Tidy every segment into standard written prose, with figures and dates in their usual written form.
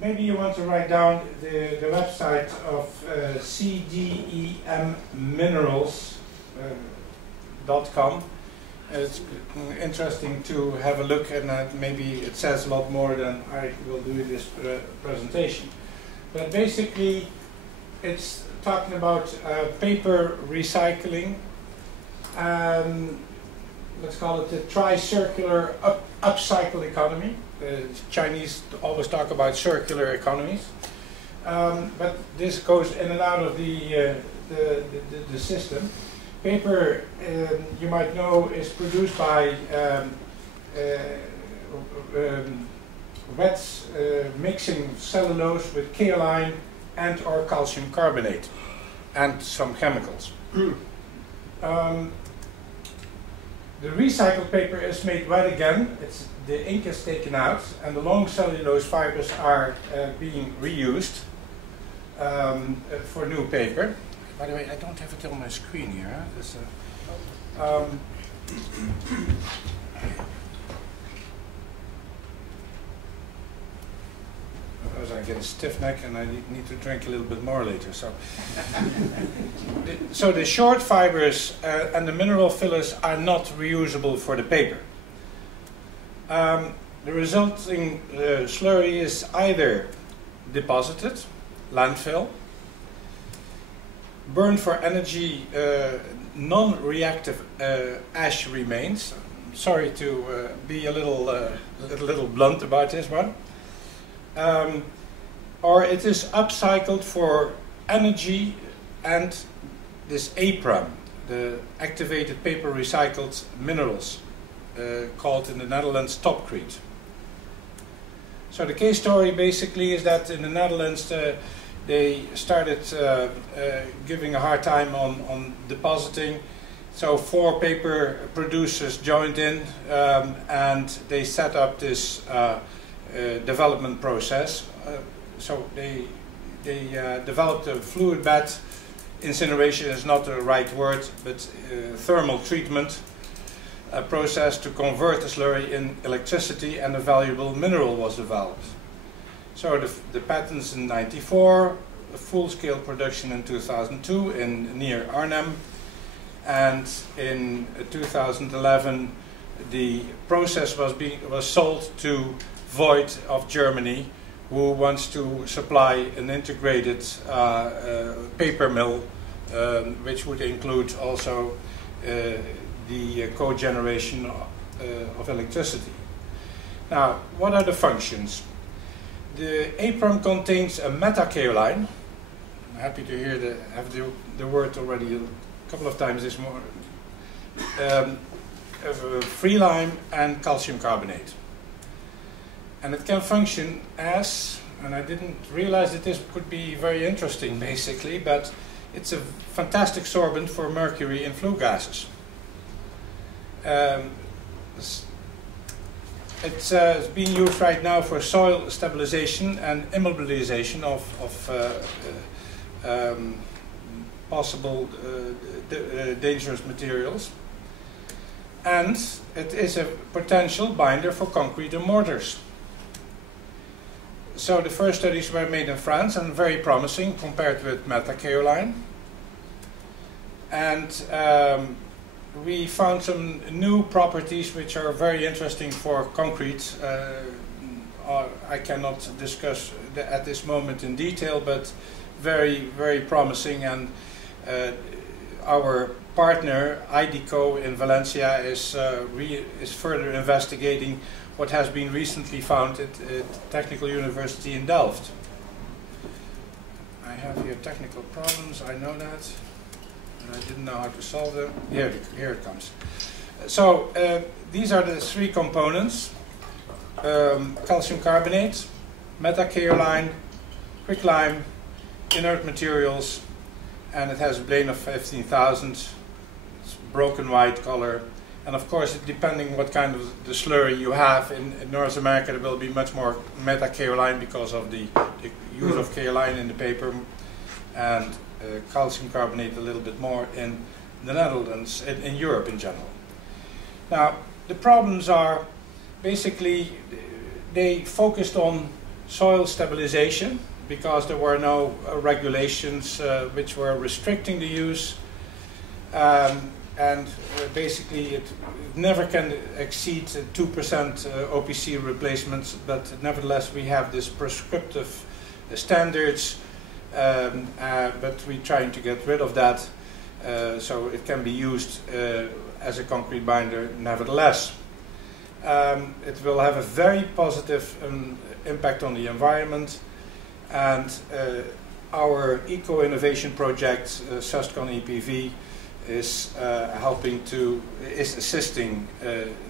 maybe you want to write down the website of cdemminerals.com. It's interesting to have a look, and maybe it says a lot more than I will do in this presentation. But basically, it's talking about paper recycling. Let's call it the tri-circular upcycle economy. The Chinese always talk about circular economies, but this goes in and out of the system. Paper, you might know, is produced by mixing cellulose with kaolin and or calcium carbonate and some chemicals. The recycled paper is made wet again. The ink is taken out, and the long cellulose fibers are being reused for new paper. By the way, I don't have it on my screen here. Huh? Otherwise I get a stiff neck and I need to drink a little bit more later. So, so the short fibers and the mineral fillers are not reusable for the paper. The resulting slurry is either deposited, landfill, burned for energy, non-reactive ash remains. Sorry to be a little blunt about this one. Or it is upcycled for energy and this APRAM, the activated paper recycled minerals, called in the Netherlands topcrete. So the case story basically is that in the Netherlands they started giving a hard time on depositing. So 4 paper producers joined in and they set up this development process. So they developed a fluid bed. Incineration is not the right word, but thermal treatment process to convert the slurry in electricity, and a valuable mineral was developed. So the patents in '94, full-scale production in 2002 near Arnhem, and in 2011 the process was sold to Voith of Germany, who wants to supply an integrated paper mill, which would include also the cogeneration of electricity. Now, what are the functions? The APRAM contains a metakaolin. I'm happy to have the word already a couple of times this morning. Free lime and calcium carbonate. And it can function as, and I didn't realize that this could be very interesting basically, but it's a fantastic sorbent for mercury in flue gases. It's being used right now for soil stabilization and immobilization of possible dangerous materials. And it is a potential binder for concrete and mortars. So the first studies were made in France and very promising compared with metakaolin. And we found some new properties which are very interesting for concrete. I cannot discuss at this moment in detail, but very, very promising. And our partner, IDCO in Valencia, is further investigating what has been recently found at Technical University in Delft. I have here technical problems, I know that. I didn't know how to solve them. Here it comes. So these are the 3 components: calcium carbonate, metakaolin, quicklime, inert materials, and it has a blend of 15,000. It's broken white color, and of course, depending what kind of the slurry you have in North America, there will be much more metakaolin because of the use of kaolin in the paper, and calcium carbonate a little bit more in the Netherlands, in Europe in general. Now, the problems are basically they focused on soil stabilization because there were no regulations which were restricting the use, and basically it never can exceed 2% OPC replacements, but nevertheless we have this prescriptive standards, but we're trying to get rid of that, so it can be used as a concrete binder nevertheless. It will have a very positive impact on the environment, and our eco-innovation project, Sustcon EPV, is assisting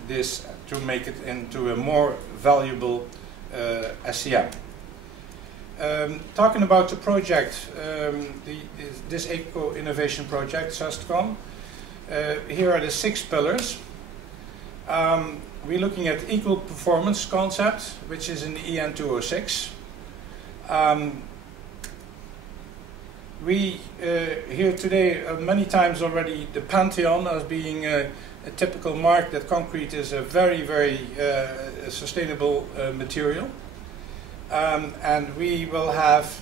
this to make it into a more valuable SCM. Talking about the project, this eco-innovation project, Sustcon, here are the 6 pillars. We're looking at equal performance concept, which is in the EN 206. We hear today many times already the Pantheon as being a typical mark that concrete is a very, very sustainable material. And we will have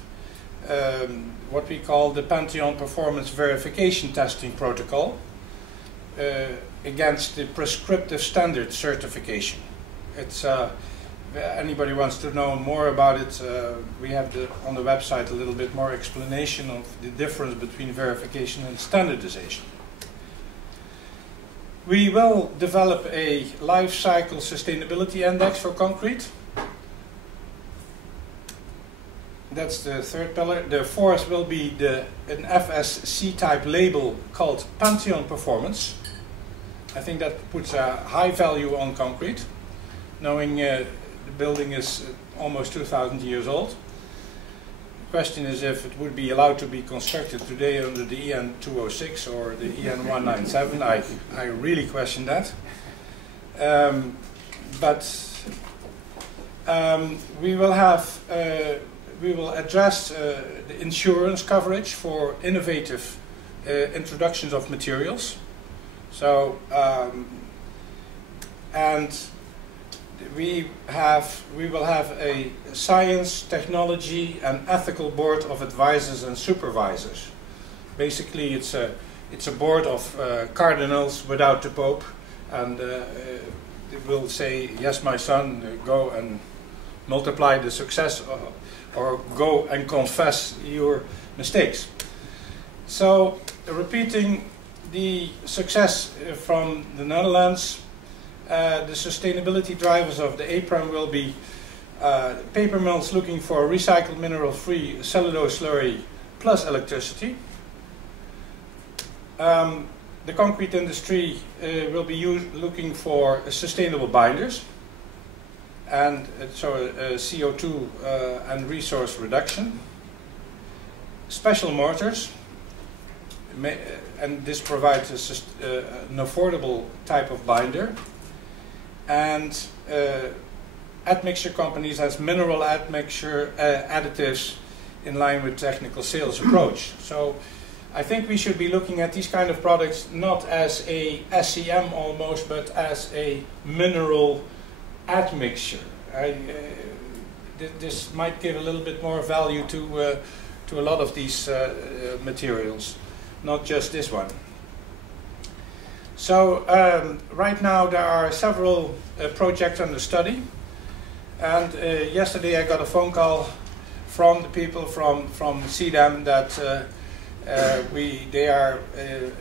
what we call the Pantheon Performance Verification Testing Protocol against the prescriptive standard certification. It's anybody wants to know more about it, we have on the website a little bit more explanation of the difference between verification and standardization. We will develop a life cycle sustainability index for concrete. That's the 3rd pillar. The 4th will be an FSC type label called Pantheon Performance. I think that puts a high value on concrete, knowing the building is almost 2,000 years old. The question is if it would be allowed to be constructed today under the EN 206 or the EN 197. I really question that. We will address the insurance coverage for innovative introductions of materials. So, and we will have a science, technology, and ethical board of advisors and supervisors. Basically, it's a board of cardinals without the Pope, and they will say, "Yes, my son, go and multiply the success," or "Go and confess your mistakes." So, repeating the success from the Netherlands, the sustainability drivers of the APRAM will be paper mills looking for recycled mineral-free cellulose slurry plus electricity. The concrete industry will be looking for sustainable binders, and so CO2 and resource reduction. Special mortars, and this provides an affordable type of binder. And admixture companies has mineral admixture additives in line with technical sales approach. So I think we should be looking at these kind of products not as a SCM almost, but as a mineral admixture. This might give a little bit more value to a lot of these materials, not just this one. So right now there are several projects under study, and yesterday I got a phone call from the people from CDAM that they are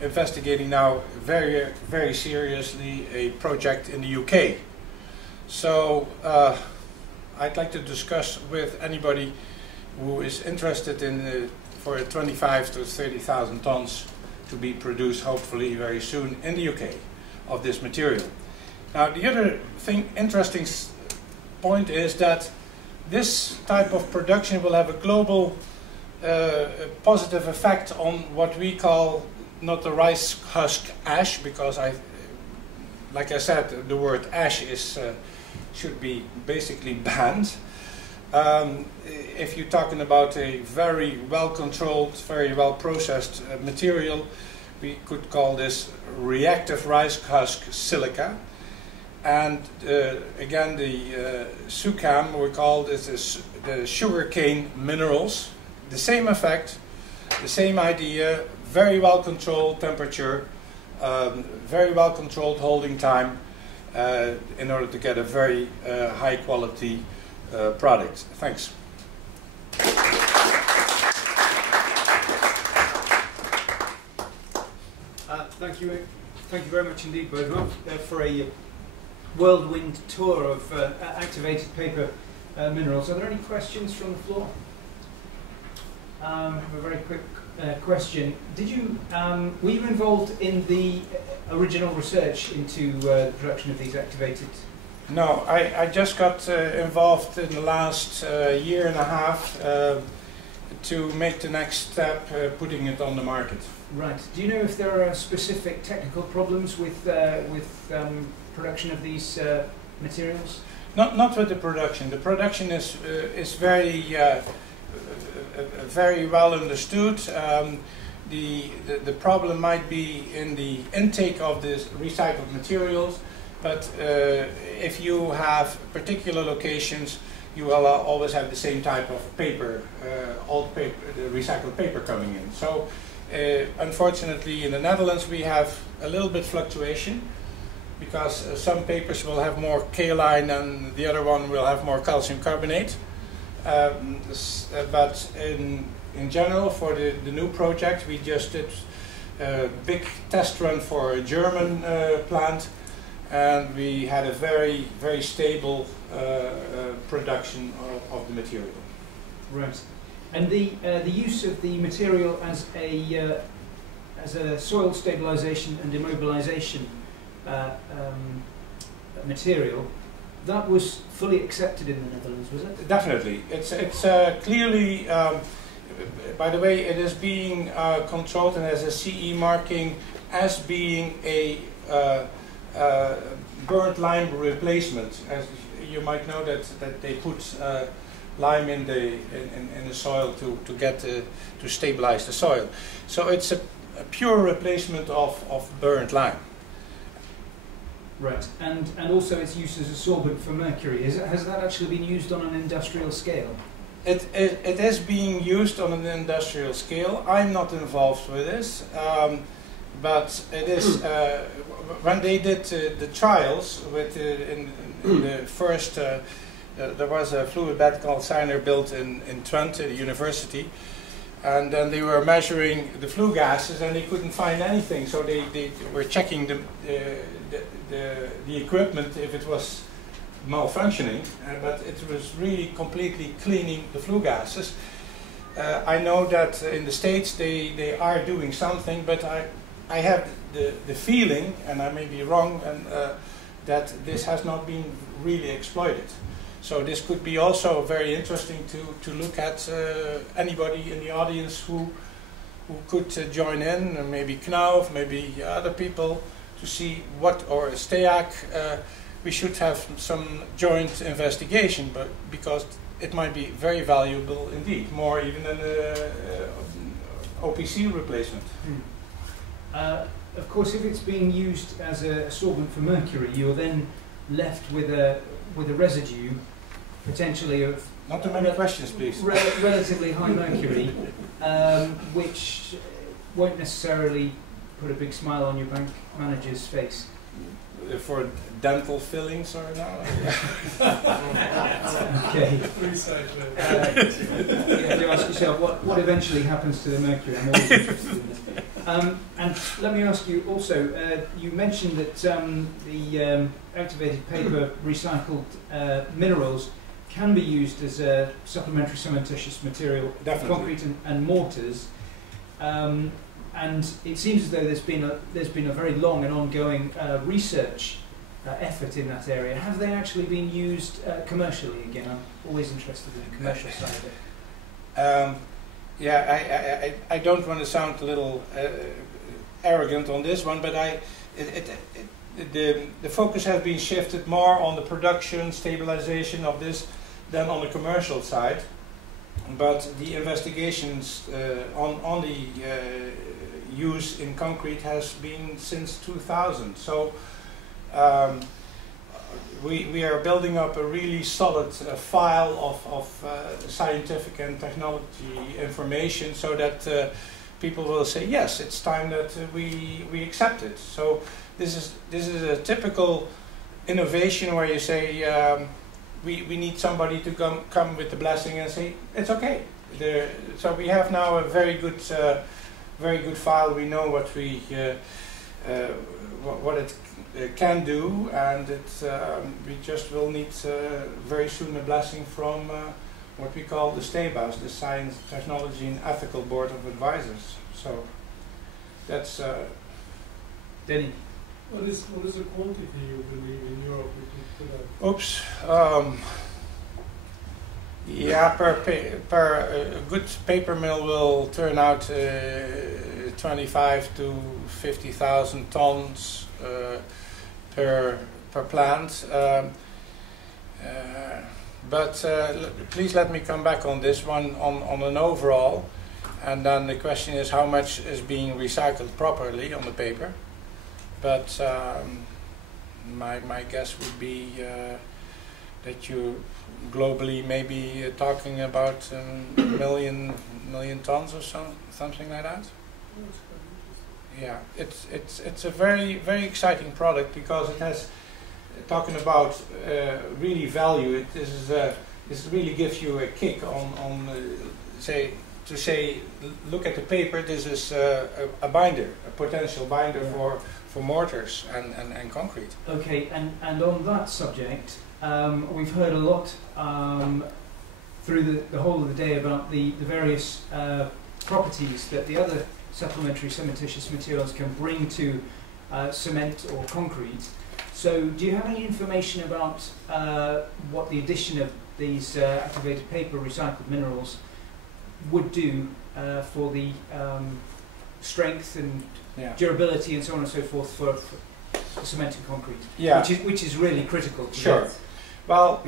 investigating now very seriously a project in the UK. So I'd like to discuss with anybody who is interested in for 25 to 30,000 tons to be produced hopefully very soon in the UK of this material. Now the other interesting point is that this type of production will have a global positive effect on what we call not the rice husk ash, because like I said, the word ash should be basically banned. If you're talking about a very well controlled, very well processed material, we could call this reactive rice husk silica. and again the Sustcon, we call this the sugarcane minerals. The same effect, the same idea, very well controlled temperature, very well controlled holding time, in order to get a very high quality product. Thanks. Thank you very much indeed, Boudewijn, for a whirlwind tour of activated paper minerals. Are there any questions from the floor? I have a very quick question. Did you were you involved in the original research into the production of these activated? No, I just got involved in the last year and a half to make the next step, putting it on the market. Right. Do you know if there are specific technical problems with production of these materials? Not with the production. The production is very well understood. The problem might be in the intake of the recycled materials, but if you have particular locations, you will always have the same type of paper, old paper, the recycled paper coming in. So unfortunately in the Netherlands we have a little bit fluctuation, because some papers will have more kaolin and the other one will have more calcium carbonate. But in general, for the new project, we just did a big test run for a German plant, and we had a very, very stable production of the material. Right. And the use of the material as a soil stabilization and immobilization material, that was fully accepted in the Netherlands, was it? Definitely. It's clearly, by the way, it is being controlled and has a CE marking as being a burnt lime replacement. As you might know that they put lime in the soil to get to stabilize the soil. So it's a pure replacement of burnt lime. Right, and also its use as a sorbent for mercury. Has that actually been used on an industrial scale? It is being used on an industrial scale. I'm not involved with this, but it is. When they did the trials with in the first, there was a fluid bed called Piscaer built in Twente, the university, and then they were measuring the flue gases and they couldn't find anything. So they were checking the equipment if it was malfunctioning, but it was really completely cleaning the flue gases. I know that in the States they are doing something, but I have the feeling, and I may be wrong, and that this has not been really exploited. So this could be also very interesting to look at. Anybody in the audience who could join in, and maybe Knauf, maybe other people, to see what, or STEAC, we should have some joint investigation, but because it might be very valuable indeed, more even than OPC replacement. Of course, if it's being used as a sorbent for mercury, you're then left with a residue, potentially of not too many questions, please. Relatively high mercury, which won't necessarily put a big smile on your bank manager's face. For dental fillings or no? Okay. You have to ask yourself what eventually happens to the mercury. I'm always interested in this. And let me ask you also, you mentioned that the activated paper recycled minerals can be used as a supplementary cementitious material for concrete and mortars. And it seems as though there's been a very long and ongoing research effort in that area. Have they actually been used commercially? Again, I'm always interested in the commercial side of it. Yeah, I don't want to sound a little arrogant on this one, but the focus has been shifted more on the production, stabilization of this than on the commercial side. But the investigations on the use in concrete has been since 2000. So we are building up a really solid file of scientific and technology information, so that people will say, yes, it's time that we accept it. So this is a typical innovation where you say we need somebody to come with the blessing and say it's okay. So we have now a very good file. We know what what it can do, and we just will need very soon a blessing from what we call the STEBAS, the Science, Technology and Ethical Board of Advisors. So that's Denny. What is the quantity you believe in Europe we could put out? Oops. Yeah, per good paper mill will turn out 25 to 50,000 tons per plant. But please let me come back on this one on an overall, and then the question is how much is being recycled properly on the paper. But my guess would be that you globally maybe talking about a million tons or something like that. Yeah, it's a very exciting product, because it has, talking about really value. This really gives you a kick on say look at the paper. This is a binder, a potential binder for mortars and concrete. Okay, and on that subject, we've heard a lot through the whole of the day about the various properties that the other supplementary cementitious materials can bring to cement or concrete. So do you have any information about what the addition of these activated paper recycled minerals would do for the strength and durability and so on and so forth for cement and concrete? Yeah. Which is really critical to sure. Well,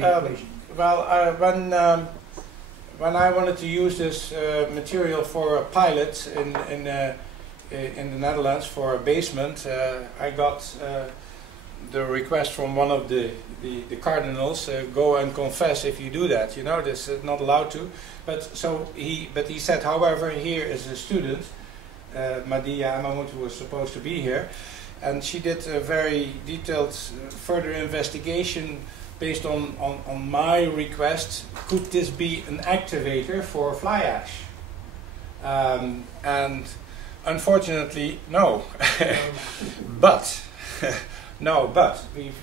when I wanted to use this material for a pilot in the Netherlands for a basement, I got the request from one of the cardinals, go and confess if you do that. You know, this is not allowed to. But he said, however, here is a student, Madia Amamut, who was supposed to be here, and she did a very detailed further investigation based on my request. Could this be an activator for fly ash? And unfortunately, no. but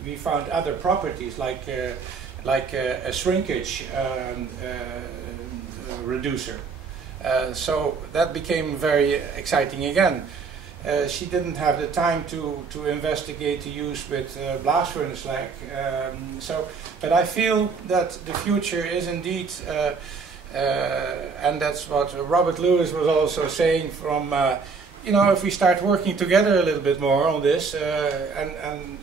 we found other properties like a shrinkage reducer. So that became very exciting again. She didn't have the time to investigate the use with blast furnace slag. But I feel that the future is indeed, and that's what Robert Lewis was also saying, from if we start working together a little bit more on this, and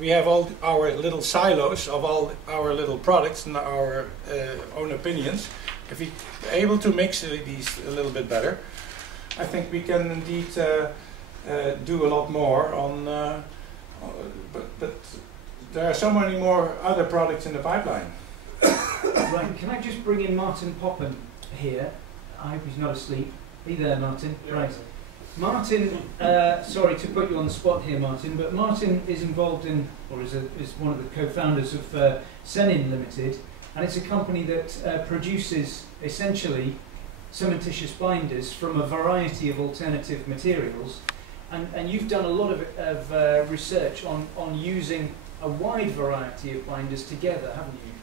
we have all our little silos of all our little products and our own opinions, if we are able to mix these a little bit better, I think we can indeed do a lot more on, but there are so many more other products in the pipeline. Right, can I just bring in Martin Poppen here? I hope he's not asleep. Are you there, Martin? Yeah. Right. Martin, sorry to put you on the spot here, Martin, but Martin is involved in, or is one of the co-founders of Senin Limited, and it's a company that produces essentially cementitious binders from a variety of alternative materials. And you've done a lot of research on using a wide variety of binders together, haven't you?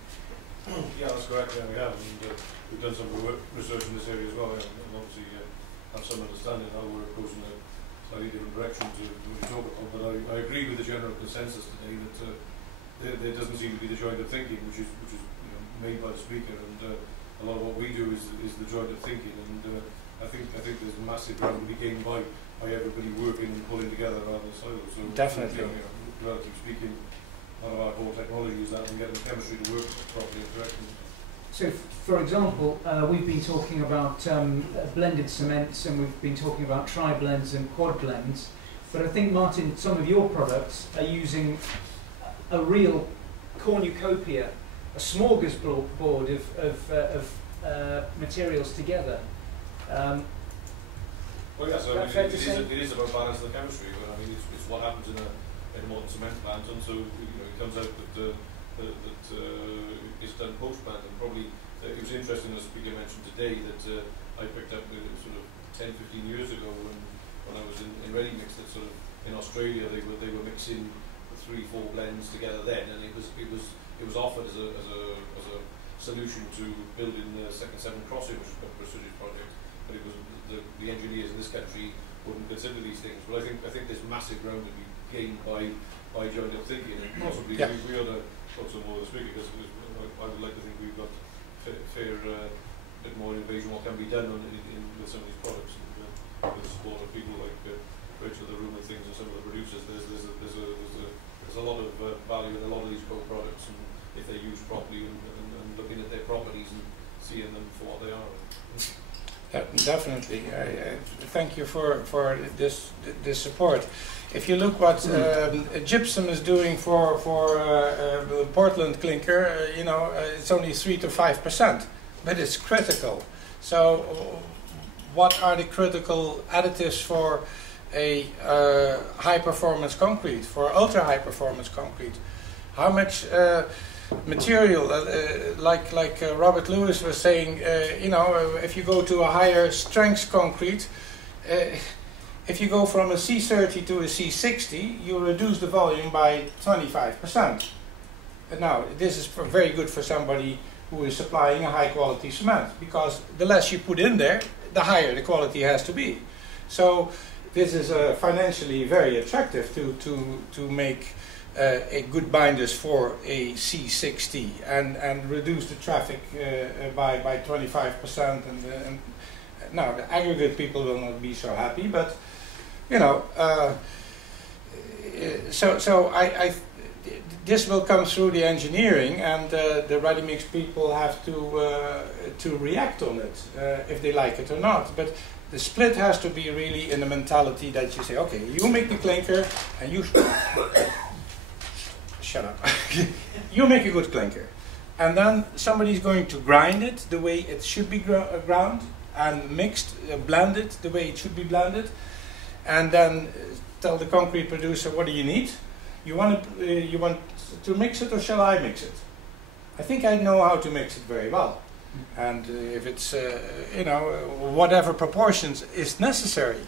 Yeah, that's correct. Yeah, we have. And, we've done some research in this area as well, and obviously have some understanding how we're approaching a slightly different direction to what we talk about. But I agree with the general consensus today that there doesn't seem to be the joint of thinking, which is made by the speaker, and a lot of what we do is the joint of thinking. And I think there's a massive ground to be gained by everybody working and pulling together around the silos. So definitely, relatively speaking, a lot of our core technology is that and getting the chemistry to work properly and correctly. So, for example, we've been talking about blended cements, and we've been talking about tri-blends and quad blends. But I think, Martin, some of your products are using a real cornucopia, a smorgasbord of materials together. Well, yes, I mean, it is about balance of the chemistry. But I mean, it's what happens in a modern cement plant, and so it comes out that it's done post plant. And probably it was interesting, as speaker mentioned today, that I picked up sort of 10-15 years ago when I was in ready mix, that sort of in Australia they were mixing 3-4 blends together then, and it was offered as a solution to building the second Seven Crossing, which was a prestigious project, but it was the engineers in this country wouldn't consider these things. But I think there's massive ground to be gained by joined up thinking, and possibly we ought to talk some more this week, because I would like to think we've got fair bit more innovation what can be done with some of these products, and with the support of people like Rachel of the Room and things, and some of the producers. There's a lot of value in a lot of these co-products, and if they're used properly and looking at their properties and seeing them for what they are. Definitely. Thank you for this support. If you look what gypsum is doing for Portland clinker, it's only 3 to 5%, but it's critical. So, what are the critical additives for a high-performance concrete, for ultra-high-performance concrete? How much material, like Robert Lewis was saying, if you go to a higher strength concrete, if you go from a C30 to a C60, you reduce the volume by 25%. And now, this is very good for somebody who is supplying a high-quality cement, because the less you put in there, the higher the quality has to be. So, this is financially very attractive to make a good binders for a C60 and reduce the traffic by 25%. And now the aggregate people will not be so happy, but so this will come through the engineering, and the ready mix people have to react on it if they like it or not. But the split has to be really in the mentality that you say, okay, you make the clinker and you shut up. You make a good clinker, and then somebody's going to grind it the way it should be ground, and mixed, blended the way it should be blended, and then tell the concrete producer, what do you need? You want to mix it, or shall I mix it? I think I know how to mix it very well, and if it's whatever proportions is necessary.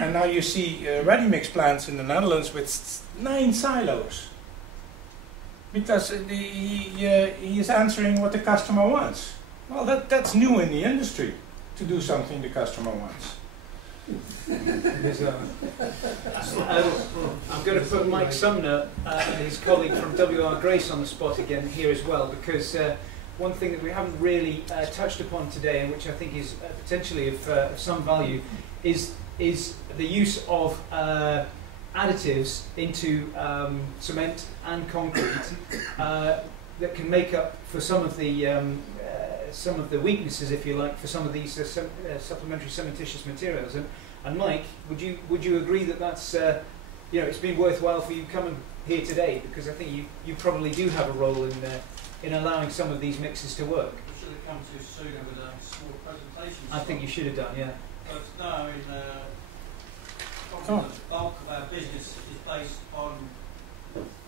And now you see ready mix plants in the Netherlands with 9 silos, because he is answering what the customer wants. Well, that's new in the industry, to do something the customer wants. I'm going to put Mike Sumner and his colleague from WR Grace on the spot again here as well, because one thing that we haven't really touched upon today, and which I think is potentially of some value, is the use of additives into cement and concrete that can make up for some of the weaknesses, if you like, for some of these supplementary cementitious materials. And Mike, would you agree that that's it's been worthwhile for you coming here today, because I think you probably do have a role in allowing some of these mixes to work. We should have come to you sooner with a small presentation. I think you should have done, yeah. But no, I mean, probably the bulk of our business is based on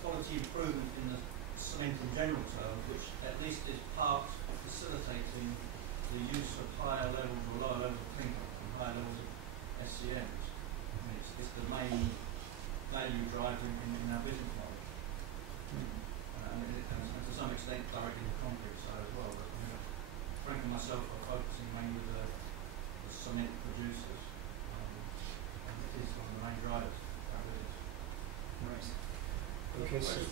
quality improvement in the cement in general terms, which at least is part of facilitating the use of higher levels or lower levels of clinker and higher levels of SCMs. I mean, it's the main value driver in our business model. And to some extent directly the concrete side as well. But Frank and myself are focusing mainly with the cement producers. And it is one of the main drivers of our business. Right. Okay, so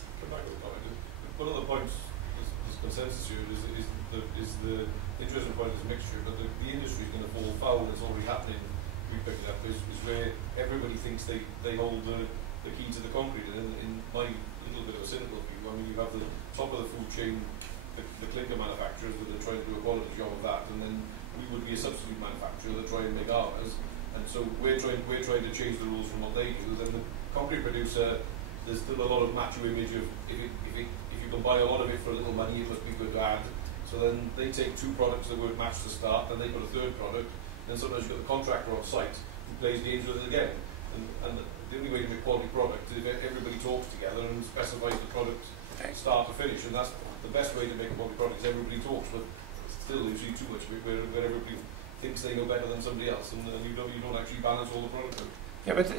one of the points, this consensus here, is the interesting point of this mixture, but the industry is going to fall foul. It's already happening. We picked it up. Is where everybody thinks they hold the key to the concrete. And in my little bit of a cynical view, I mean, you have the top of the food chain, the clinker manufacturers that are trying to do a quality job of that, and then we would be a substitute manufacturer that try and make ours. And so we're trying to change the rules from what they do. Then the concrete producer there's still a lot of macho image of if you can buy a lot of it for a little money, it must be good to add. So then they take two products that would match to start, then they put a third product, then sometimes you've got the contractor on site who plays games with it again. And the only way to make quality product is if everybody talks together and specifies the product start to finish, and that's the best way to make a quality product is everybody talks, but still you see too much of it where everybody thinks they know better than somebody else, and you don't actually balance all the product out. Yeah, but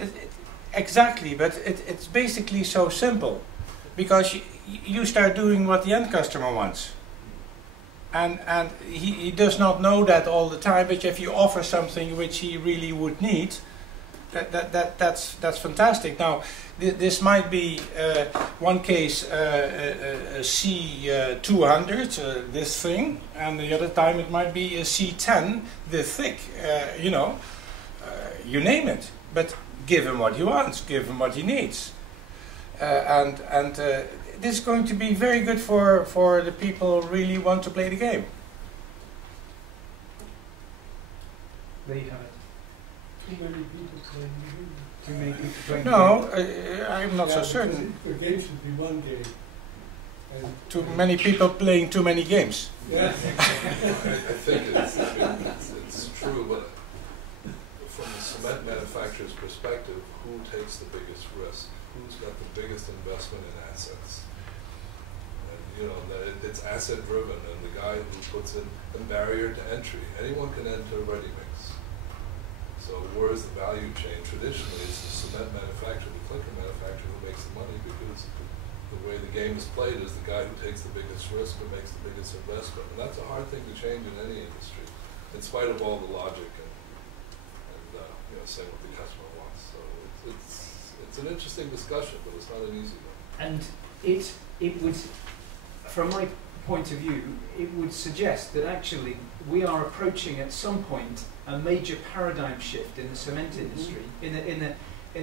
exactly, but it's basically so simple, because you start doing what the end customer wants. And he does not know that all the time, but if you offer something which he really would need, that's fantastic. Now, this might be one case a C200, this thing, and the other time it might be a C10, this thick, you know, you name it. But give him what he wants, give him what he needs. This is going to be very good for the people who really want to play the game. There you have it. Too many people playing the game. Too many people playing No, I'm not so certain. The game should be one game. And Too many people playing too many games. yeah. I think it's true, but from the cement manufacturer's perspective, who takes the biggest risk? Who's got the biggest investment in assets? And, you know, it's asset driven, and the guy who puts in a barrier to entry. Anyone can enter ready mix. So where is the value chain? Traditionally, it's the cement manufacturer, the clinker manufacturer who makes the money, because the way the game is played is the guy who takes the biggest risk and makes the biggest investment. And that's a hard thing to change in any industry, in spite of all the logic and you know, saying what the customer wants. So it's an interesting discussion, but it's not an easy one. And it would, from my point of view, it would suggest that actually we are approaching at some point a major paradigm shift in the cement industry, in the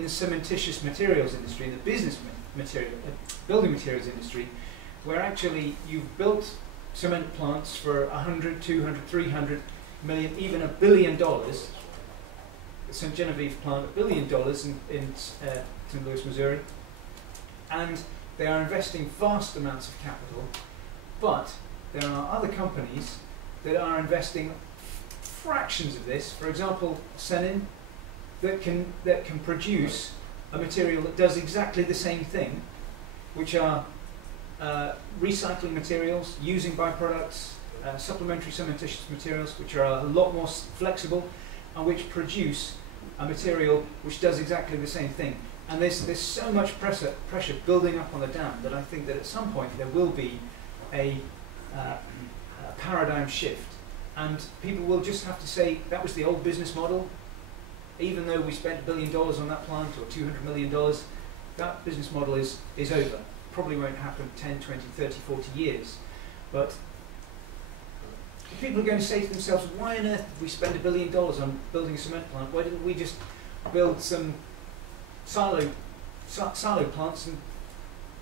cementitious materials industry, in the business building materials industry, where actually you've built cement plants for 100, 200, 300 million, even $1 billion. The St. Genevieve plant, $1 billion in St. Louis, Missouri, and they are investing vast amounts of capital. But there are other companies that are investing fractions of this. For example, Senin, that can produce a material that does exactly the same thing, which are recycling materials, using byproducts, supplementary cementitious materials, which are a lot more flexible, and which produce a material which does exactly the same thing. And there's so much pressure building up on the dam that I think that at some point there will be a paradigm shift, and people will just have to say that was the old business model. Even though we spent $1 billion on that plant, or $200 million, that business model is over. Probably won't happen 10, 20, 30, 40 years. But people are going to say to themselves, why on earth did we spend $1 billion on building a cement plant? Why didn't we just build some silo plants and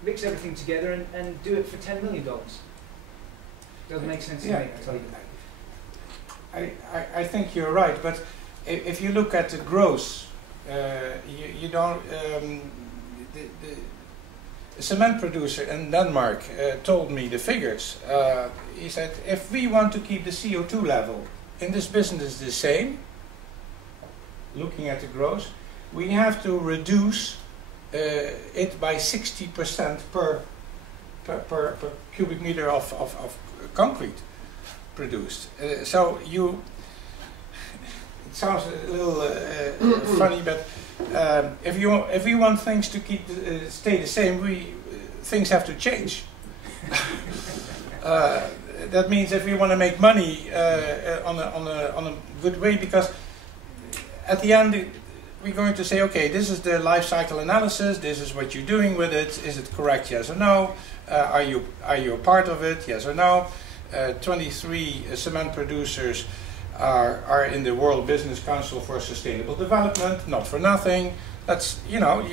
mix everything together and do it for $10 million? Doesn't make sense to me, I tell you. I think you're right, but if you look at the growth, you don't. The cement producer in Denmark told me the figures. He said, if we want to keep the CO2 level in this business the same, looking at the growth, we have to reduce it by 60% per cubic meter of concrete produced. So you. It sounds a little funny, but if we want things to stay the same, things have to change. That means if we want to make money on a good way, because at the end we're going to say, okay, this is the life cycle analysis. This is what you're doing with it. Is it correct? Yes or no? Are you a part of it? Yes or no? 23 cement producers are in the World Business Council for Sustainable Development, not for nothing. That's, you know,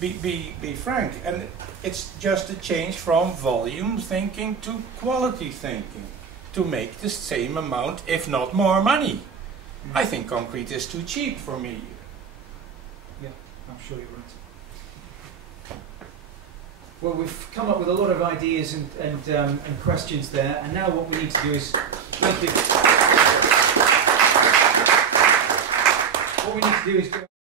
be frank. And it's just a change from volume thinking to quality thinking to make the same amount, if not more money. I think concrete is too cheap for me. Yeah, I'm sure you're right. Well, we've come up with a lot of ideas and questions there, and now what we need to do is thank you. What we need to do is